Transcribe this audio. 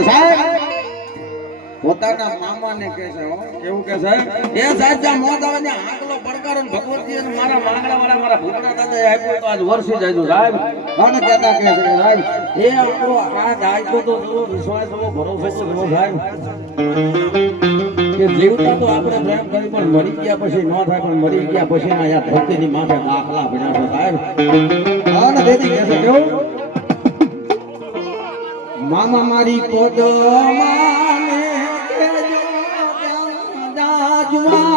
સાહેબ પોતાના મામાને કહે છે કેવું કે છે એ સાહેબ જા મોત આવે ને આગલો પડકારો ને ભગવતી અને મારા માંગડા વાળા મારા ભૂતના દાદા આપ્યો તો આજ વર્ષી જાય સાહેબ કોને કહેતા કહે છે સાહેબ એ આપણો આ દાયકો તો જુઓ વિશ્વાસ જુઓ ભરોસો તો જુઓ સાહેબ કે જીવતા તો આપણે પ્રેમ કરી પણ મરી ગયા પછી ન થાય પણ મરી ગયા પછી ના યા ધરતીની માથે દાખલા ભણ્યા છે સાહેબ અને દેદી કહે છે કેવું મામા મારી પદ માને કેજો જાજવારા